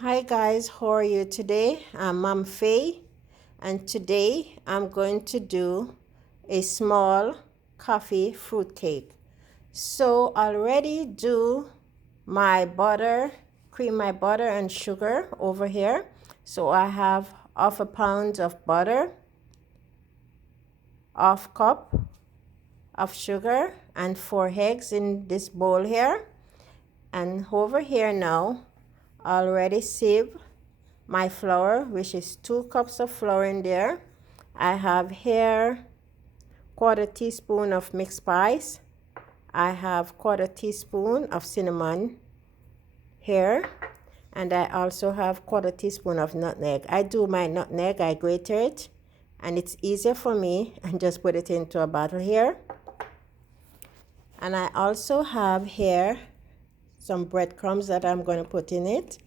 Hi guys, how are you today? I'm Mom Faye, and today I'm going to do a small coffee fruit cake. So I'll already do my butter, cream my butter and sugar over here. So I have half a pound of butter, half cup of sugar, and 4 eggs in this bowl here. And over here now, I already sieve my flour, which is 2 cups of flour in there. I have here quarter teaspoon of mixed spice. I have quarter teaspoon of cinnamon here, and I also have quarter teaspoon of nutmeg. I do my nutmeg, I grate it, and it's easier for me and just put it into a bottle here. And I also have here some breadcrumbs that I'm going to put in it.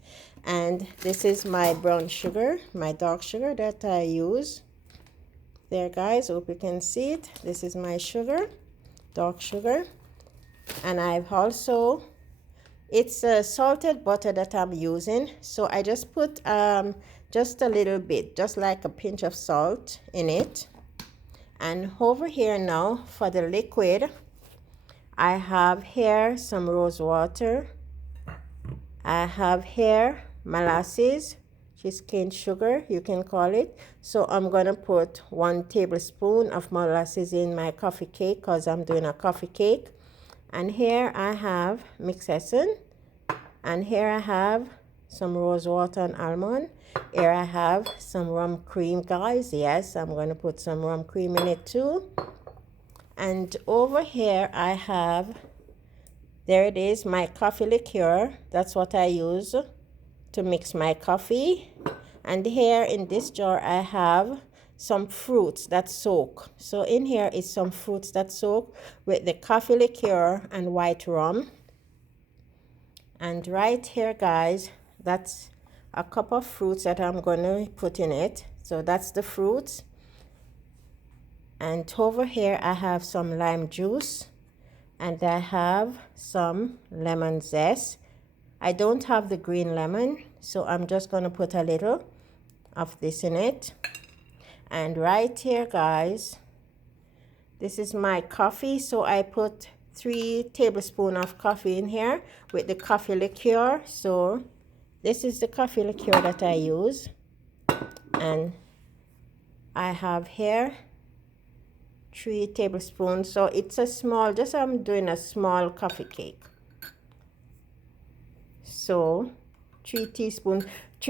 And this is my brown sugar, my dark sugar that I use. There guys, hope you can see it. This is my sugar, dark sugar. And I've also, it's a salted butter that I'm using. So I just put just a little bit, just like a pinch of salt in it. And over here now for the liquid, I have here some rose water. I have here molasses, which is cane sugar, you can call it. So I'm going to put 1 tablespoon of molasses in my coffee cake because I'm doing a coffee cake. And here I have mixed essence. And here I have some rose water and almond. Here I have some rum cream, guys. Yes, I'm going to put some rum cream in it too. And over here I have, there it is, my coffee liqueur. That's what I use to mix my coffee. And here in this jar I have some fruits that soak. So in here is some fruits that soak with the coffee liqueur and white rum. And right here guys, that's a cup of fruits that I'm going to put in it. So that's the fruits. And over here I have some lime juice, and I have some lemon zest. I don't have the green lemon, so I'm just going to put a little of this in it. And right here guys, this is my coffee. So I put 3 tablespoons of coffee in here with the coffee liqueur. So this is the coffee liqueur that I use. And I have here 3 tablespoons. So it's a small, just I'm doing a small coffee cake. So 3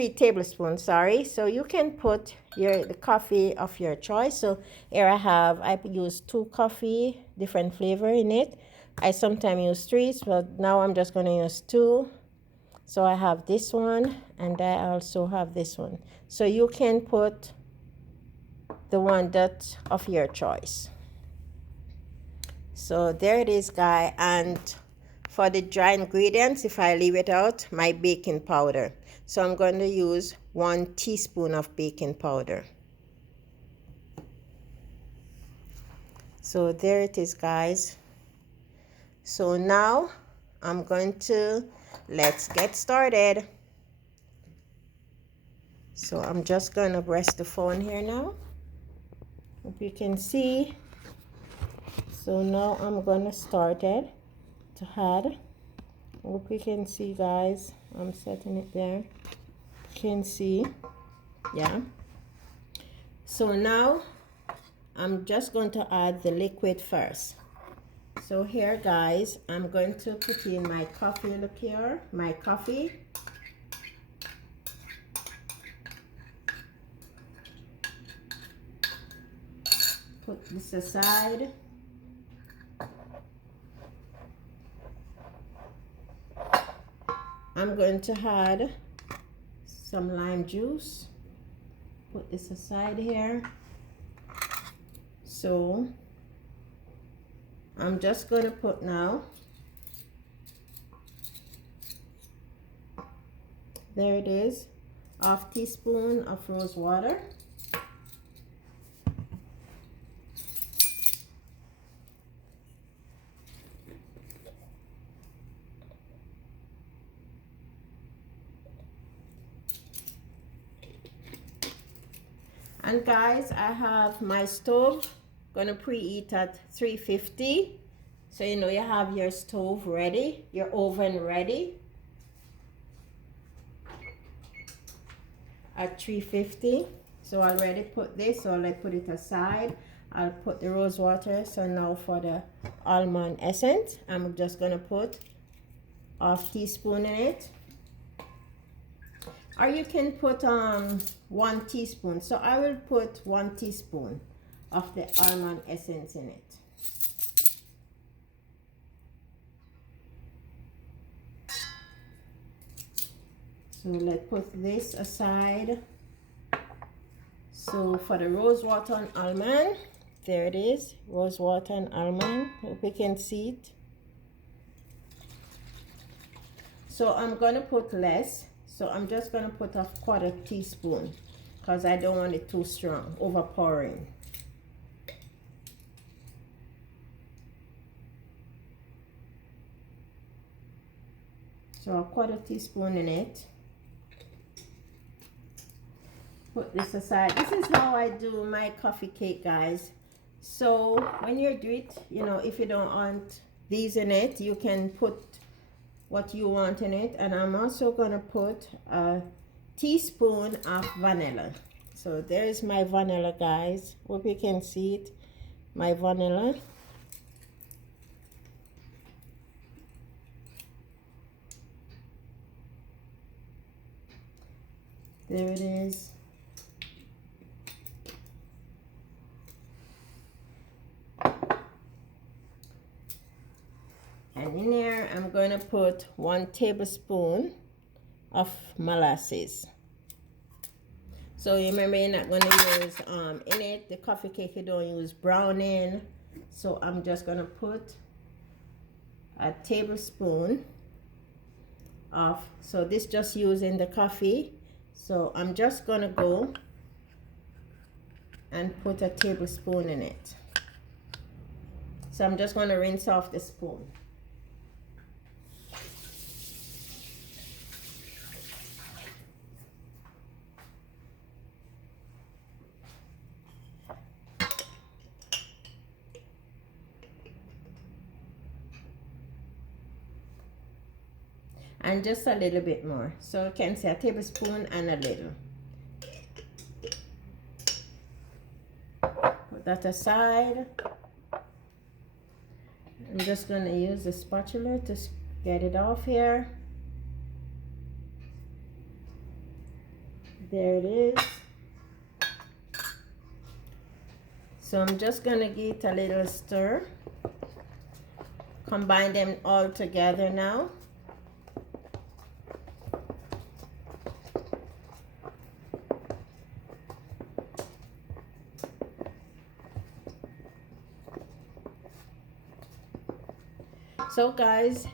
tablespoons, sorry. So you can put the coffee of your choice. So here I use 2 coffee, different flavor in it. I sometimes use 3, but now I'm just going to use 2. So I have this one, and I also have this one. So you can put the one that's of your choice. So there it is, guys. And for the dry ingredients, if I leave it out, my baking powder. So I'm going to use 1 teaspoon of baking powder. So there it is, guys. So now I'm going to, let's get started. So I'm just going to press the phone here now. Hope you can see. So now I'm going to start it to add. Hope you can see, guys. I'm setting it there. You can see. Yeah. So now I'm just going to add the liquid first. So here guys, I'm going to put in my coffee liqueur, my coffee. Put this aside. I'm going to add some lime juice. Put this aside here. So I'm just going to put now, there it is, half teaspoon of rose water. And guys, I have my stove gonna preheat at 350. So you know you have your stove ready, your oven ready at 350. So I already put this, so let's put it aside. I'll put the rose water. So now for the almond essence, I'm just gonna put half teaspoon in it. Or you can put 1 teaspoon. So I will put 1 teaspoon of the almond essence in it. So let's put this aside. So for the rose water and almond, there it is, rose water and almond. Hope you can see it. So I'm gonna put less. So I'm just gonna put a 1/4 teaspoon because I don't want it too strong, overpowering. So a 1/4 teaspoon in it. Put this aside. This is how I do my coffee cake, guys. So when you do it, you know, if you don't want these in it, you can put what you want in it. And I'm also gonna put a teaspoon of vanilla. So there is my vanilla, guys. Hope you can see it, my vanilla. There it is. And in there, I'm going to put 1 tablespoon of molasses. So you remember you're not going to use in it, the coffee cake, you don't use browning. So I'm just going to put a tablespoon of, so this just using the coffee. So I'm just going to go and put a tablespoon in it. So I'm just going to rinse off the spoon. And just a little bit more. So you can say a tablespoon and a little. Put that aside. I'm just going to use the spatula to get it off here. There it is. So I'm just going to give it a little stir. Combine them all together now. So guys,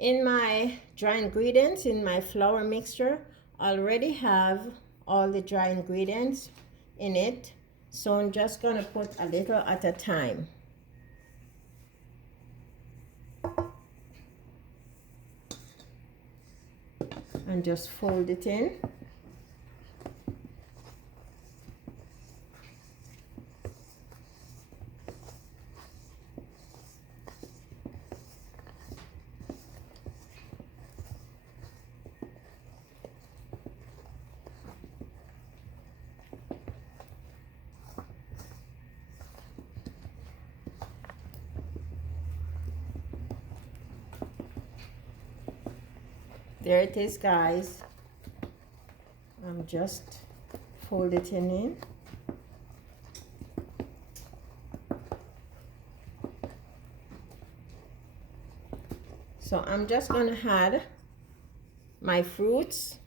in my dry ingredients, in my flour mixture, I already have all the dry ingredients in it. So I'm just gonna put a little at a time. And just fold it in. There it is, guys. I'm just fold it in. So I'm just gonna add my fruits.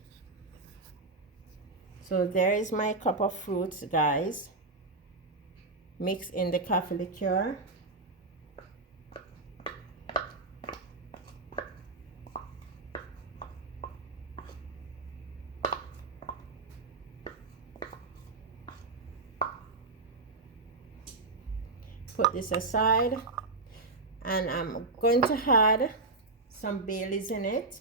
So there is my cup of fruits, guys. Mix in the coffee liqueur. Put this aside, and I'm going to add some Baileys in it.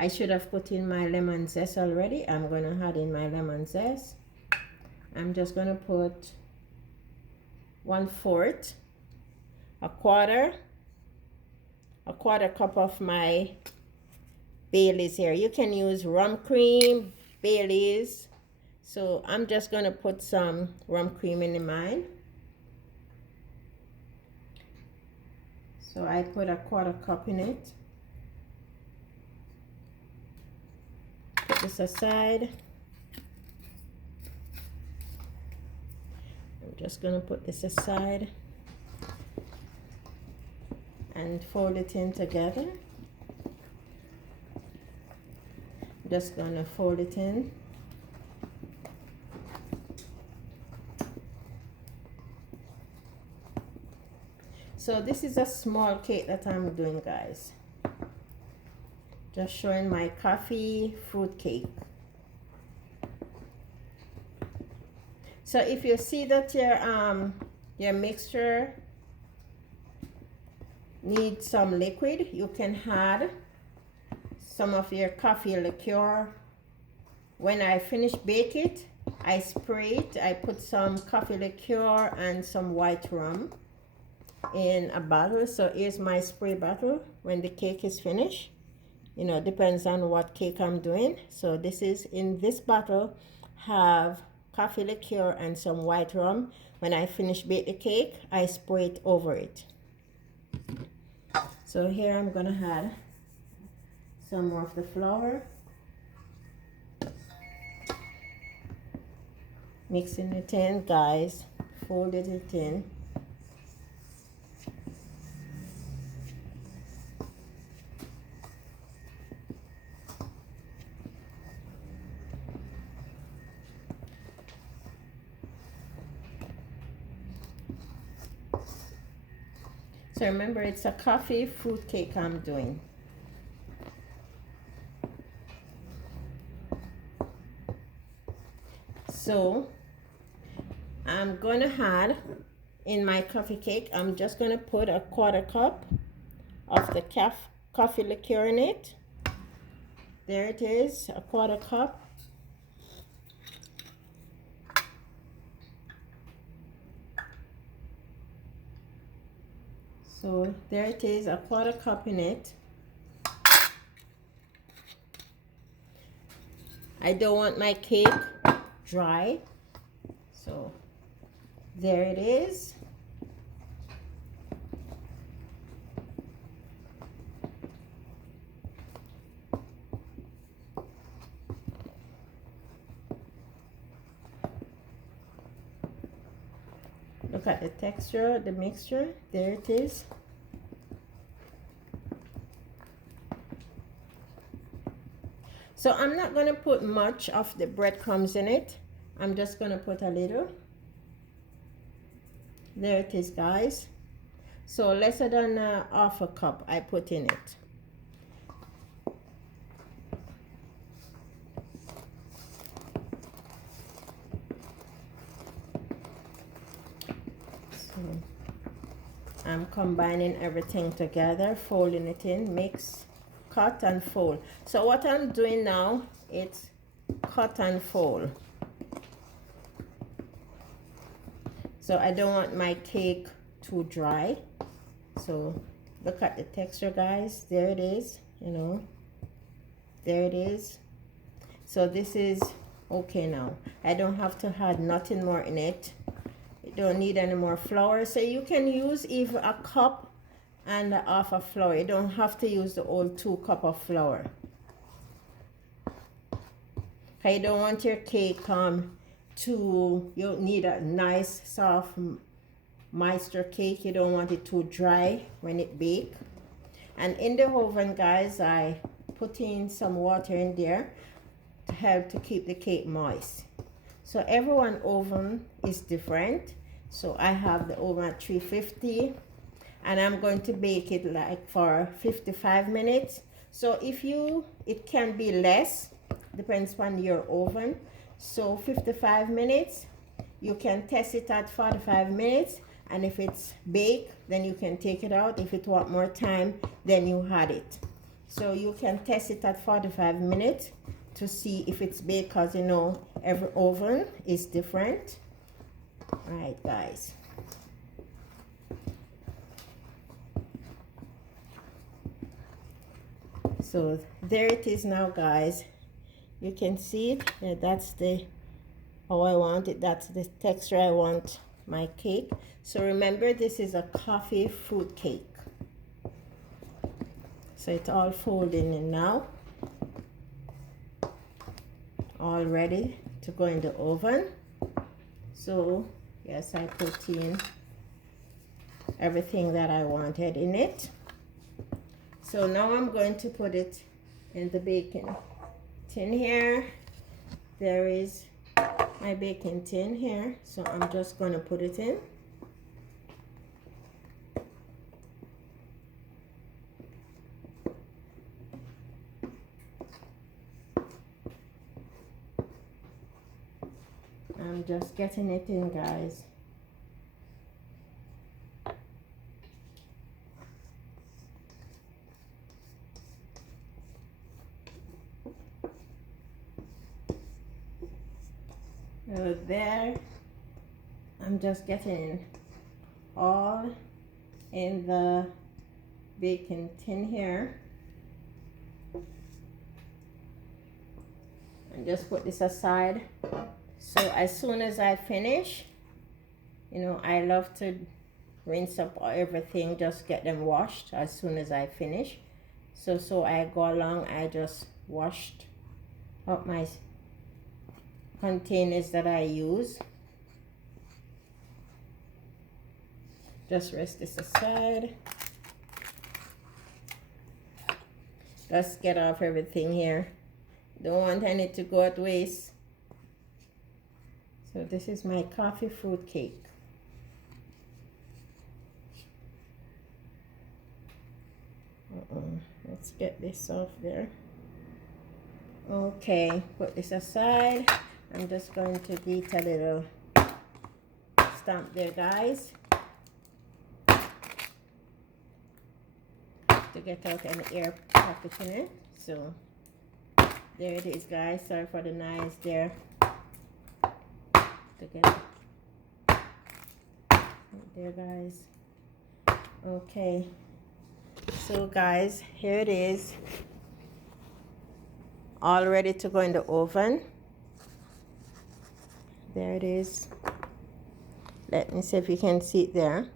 I should have put in my lemon zest already. I'm going to add in my lemon zest. I'm just going to put 1/4, a quarter cup of my Baileys here. You can use rum cream, Baileys. So I'm just going to put some rum cream in mine. So I put a 1/4 cup in it. Put this aside. I'm just going to put this aside and fold it in together. Just going to fold it in. So this is a small cake that I'm doing, guys. Just showing my coffee fruit cake. So if you see that your mixture needs some liquid, you can add some of your coffee liqueur. When I finish bake it, I spray it. I put some coffee liqueur and some white rum in a bottle. So here's my spray bottle when the cake is finished. You know, depends on what cake I'm doing. So this is in this bottle, have coffee liqueur and some white rum. When I finish bake the cake, I spray it over it. So here I'm gonna add some more of the flour. Mixing it in, guys. Folded it in. So remember, it's a coffee fruit cake I'm doing. So I'm going to add in my coffee cake, I'm just going to put a 1/4 cup of the coffee liqueur in it. There it is, a 1/4 cup. So there it is, a 1/4 cup in it. I don't want my cake dry, so there it is. Look at the texture, the mixture. There it is. So I'm not going to put much of the breadcrumbs in it. I'm just going to put a little. There it is, guys. So lesser than 1/2 cup I put in it. So I'm combining everything together, folding it in, mix, cut and fold. So what I'm doing now, it's cut and fold. So I don't want my cake too dry. So look at the texture, guys. There it is, you know. There it is. So this is okay now. I don't have to add nothing more in it. You don't need any more flour. So you can use even a cup and 1/2 flour. You don't have to use the whole 2 cups of flour. Okay, you don't want your cake you don't need a nice soft moisture cake. You don't want it too dry when it bake. And in the oven, guys, I put in some water in there to help to keep the cake moist. So everyone's oven is different. So I have the oven at 350 and I'm going to bake it like for 55 minutes. So it can be less, depends on your oven. So 55 minutes, you can test it at 45 minutes, and if it's baked, then you can take it out. If it want more time, then you add it. So you can test it at 45 minutes to see if it's baked, because you know every oven is different. All right, guys. So there it is now, guys. You can see it. Yeah, that's the how I want it. That's the texture I want my cake. So remember, this is a coffee fruit cake. So it's all folding in now, all ready to go in the oven. So yes, I put in everything that I wanted in it. So now I'm going to put it in the baking tin here. There is my baking tin here, so I'm just going to put it in. I'm just getting it in, guys. So there, I'm just getting all in the baking tin here. And just put this aside. So as soon as I finish, you know, I love to rinse up everything, just get them washed as soon as I finish. So I go along, I just washed up my containers that I use. Just rest this aside. Just get off everything here. Don't want any to go to waste. So this is my coffee fruit cake. Let's get this off there. Okay, put this aside. I'm just going to get a little stamp there, guys, to get out any air pocket in it. So there it is, guys. Sorry for the noise there. To get it there, guys. Okay, so guys, here it is, all ready to go in the oven. There it is. Let me see if you can see it there.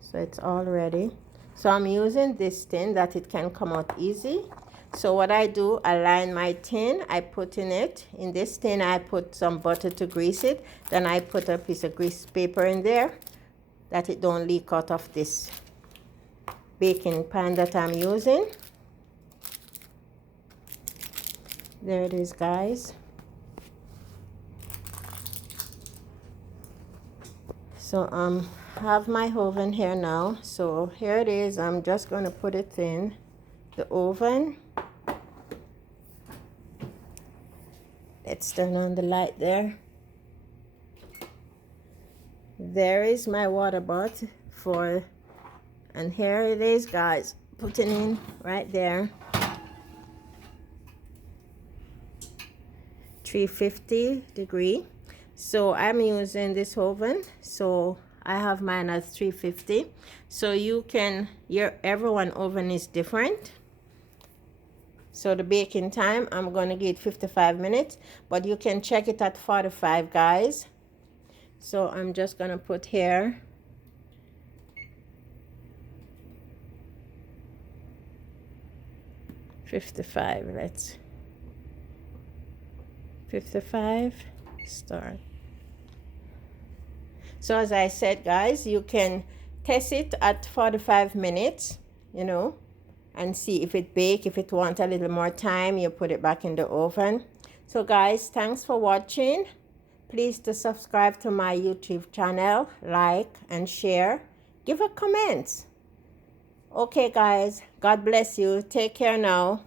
So it's all ready. So I'm using this tin that it can come out easy. So what I do, I line my tin, I put in it. In this tin, I put some butter to grease it. Then I put a piece of grease paper in there that it don't leak out of this baking pan that I'm using. There it is, guys. So have my oven here now. So here it is. I'm just going to put it in the oven. Let's turn on the light there. There is my water bath for, and here it is, guys, putting in right there. 350 degree. So I'm using this oven, so I have mine at 350. So you can, everyone oven is different. So the baking time, I'm going to give 55 minutes, but you can check it at 45, guys. So I'm just going to put here. Let's 55, start. So as I said, guys, you can test it at 45 minutes, you know, and see if it bakes. If it wants a little more time, you put it back in the oven. So guys, thanks for watching. Please to subscribe to my YouTube channel, like and share. Give a comment. Okay, guys, God bless you. Take care now.